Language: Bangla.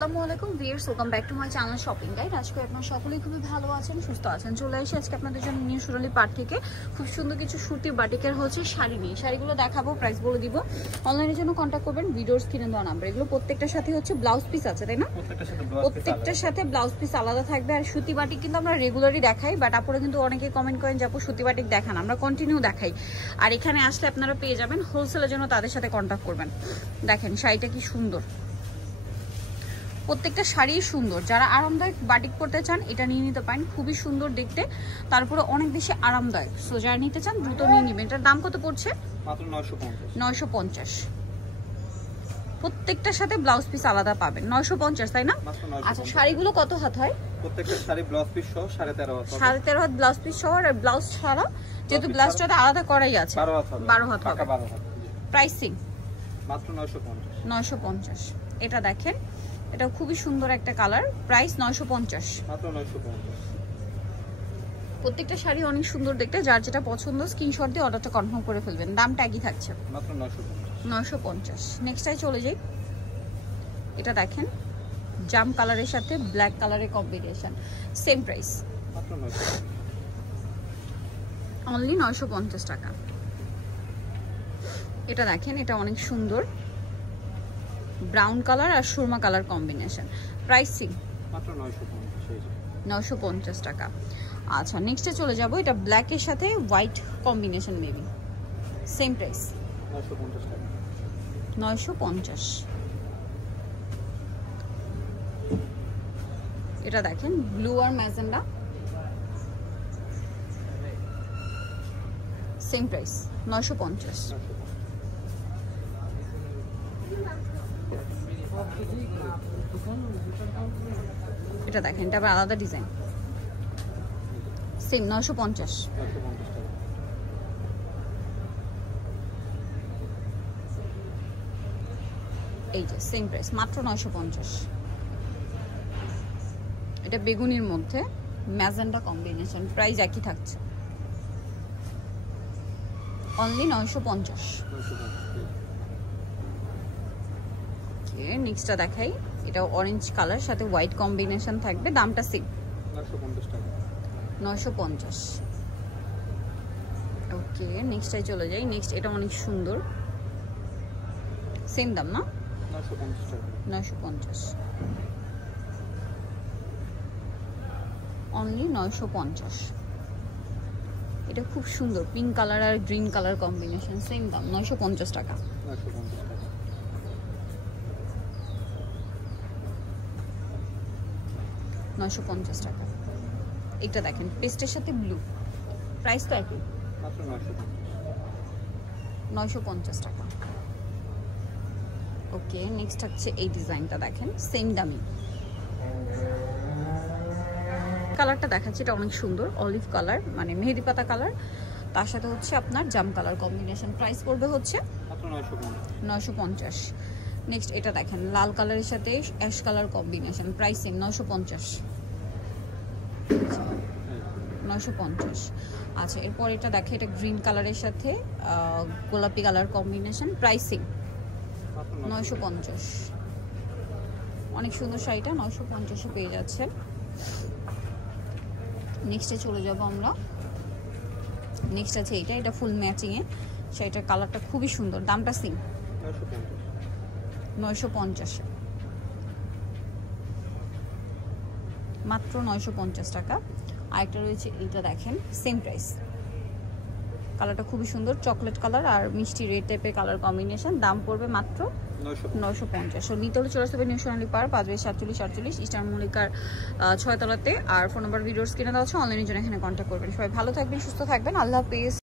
আসসালামু আলাইকুম viewers, welcome back to my channel shopping guide. আজকে আপনারা সকলেই খুবই ভালো আছেন, সুস্থ আছেন। চলে এসে আজকে আপনাদের জন্য নিউ সুরালি পাট থেকে খুব সুন্দর কিছু সুতি বাটিকের শাড়ি নিয়ে শাড়িগুলো দেখাবো, প্রাইস বলে দিব। অনলাইনের জন্য কন্ট্যাক্ট করবেন ভিডিওর স্ক্রিনে দেওয়া নাম্বার। এগুলো প্রত্যেকটার সাথে ব্লাউজ পিস আছে, তাই না? প্রত্যেকটার সাথে ব্লাউজ পিস আলাদা থাকবে। আর সুতি বাটিক কিন্তু আমরা রেগুলারই দেখাই, বাট আপনারা কিন্তু অনেকে কমেন্ট করেন যে আপু সুতি বাটিক দেখান, আমরা কন্টিনিউ দেখাই। আর এখানে আসলে আপনারা পেয়ে যাবেন হোলসেলের জন্য, তাদের সাথে কন্ট্যাক্ট করবেন। দেখেন শাড়িটা কি সুন্দর, প্রত্যেকটা শাড়ি সুন্দর। যারা আরামদায়ক বাটিক পরতে চান এটা নিয়ে নিতে পারেন, খুবই সুন্দর দেখতে, তারপরে অনেক বেশি আরামদায়ক। সো যারা নিতে চান দ্রুত নিয়ে নেবেন। এটার দাম কত পড়ছে? মাত্র 950। প্রত্যেকটার সাথে ব্লাউজ পিস আলাদা পাবেন। 950, তাই না? আচ্ছা, শাড়িগুলো কত হাত হয়? প্রত্যেকটা শাড়ি ব্লাউজ পিস সহ 13.5 হাত। 13.5 হাত ব্লাউজ পিস সহ, আর ব্লাউজ ছাড়া যেহেতু ব্লাউজটা আলাদা করাই আছে 12 হাত হবে। প্রাইসিং মাত্র 950। এটা দেখেন, এটা খুবই সুন্দর একটা কালার। প্রাইস 950, মাত্র 950। প্রত্যেকটা শাড়ি অনেক সুন্দর দেখতে। যার যেটা পছন্দ স্ক্রিনশট দিয়ে অর্ডারটা কনফার্ম করে ফেলবেন। দামটা একই থাকছে, মাত্র 950। নেক্সটটাই চলে যাই। এটা দেখেন জাম কালারের সাথে ব্ল্যাক কালারের কম্বিনেশন, সেম প্রাইস, মাত্র 950। অনলি 950 টাকা। এটা দেখেন, এটা অনেক সুন্দর, ব্রাউন কালার আর সুরমা কালার কম্বিনেশন। প্রাইসিং মাত্র 950 টাকা। আচ্ছা, নেক্সটে চলে যাব। এটা ব্ল্যাকের সাথে white combination, maybe same price, 950 টাকা। 950। এটা দেখেন ব্লু আর ম্যাজেন্ডা, সেম প্রাইস 950। এটা দেখেন, এটা আবার আলাদা ডিজাইন, সেম 950। এই যে সেম প্রাইস, মাত্র 950। এটা বেগুনির মধ্যে ম্যাজেন্ডা কম্বিনেশন, প্রাইস একই থাকছে, অনলি 950। নেক্সটটা দেখাই। এটা অরেঞ্জ কালার সাথে হোয়াইট কম্বিনেশন থাকবে, দামটা সেম 950। ওকে, নেক্সটটাই চলে যাই। নেক্সট এটা অনেক সুন্দর, সেম দাম না? 950, অনলি 950। এটা খুব সুন্দর, পিঙ্ক কালার আর গ্রিন কালার কম্বিনেশন, সেম দাম 950 টাকা। 950 টাকা। এটা দেখেন পেস্টের সাথে ব্লু, প্রাইস তো একই, মাত্র 950 টাকা। ওকে, নেক্সট হচ্ছে এই ডিজাইনটা দেখেন, সেম দামি। কালারটা দেখাচ্ছি, এটা অনেক সুন্দর, অলিভ কালার মানে মেহেদি পাতা কালার, তার সাথে আপনার জাম কালার কম্বিনেশন। প্রাইস পড়বে মাত্র 950। নেক্সট এটা দেখেন লাল কালারের সাথে ash colour combination, price same 950। আচ্ছা, এরপর এটা দেখে, এটা গ্রিন কালারের সাথে গোলাপি কালার কম্বিনেশন, প্রাইসিং 950। অনেক সুন্দর শাড়িটা 950-এ পেয়ে যাচ্ছে। নেক্সটে চলে যাব আমরা। নেক্সট আছে এটা ফুল ম্যাচিংয়ে, শাড়িটার কালারটা খুবই সুন্দর, দামটা সেম 950, মাত্র 950 টাকা। আরেকটা রয়েছে, এইটা দেখেন সেম প্রাইস, কালারটা খুবই সুন্দর, চকলেট কালার আর মিষ্টি রেড টাইপের কালার কম্বিনেশন, দাম পড়বে মাত্র 950। নিতে হলে চলে আসবে নিউ সোনালী পার্ক 5/47-48 ইস্টার্ন মল্লিকার 6 তলাতে। আর ফোন নাম্বার ভিডিওর স্ক্রিনে দেওয়া আছে, অনলাইনের জন্য এখানে কন্ট্যাক্ট করবেন। সবাই ভালো থাকবেন, সুস্থ থাকবেন, আল্লাহ হাফেজ।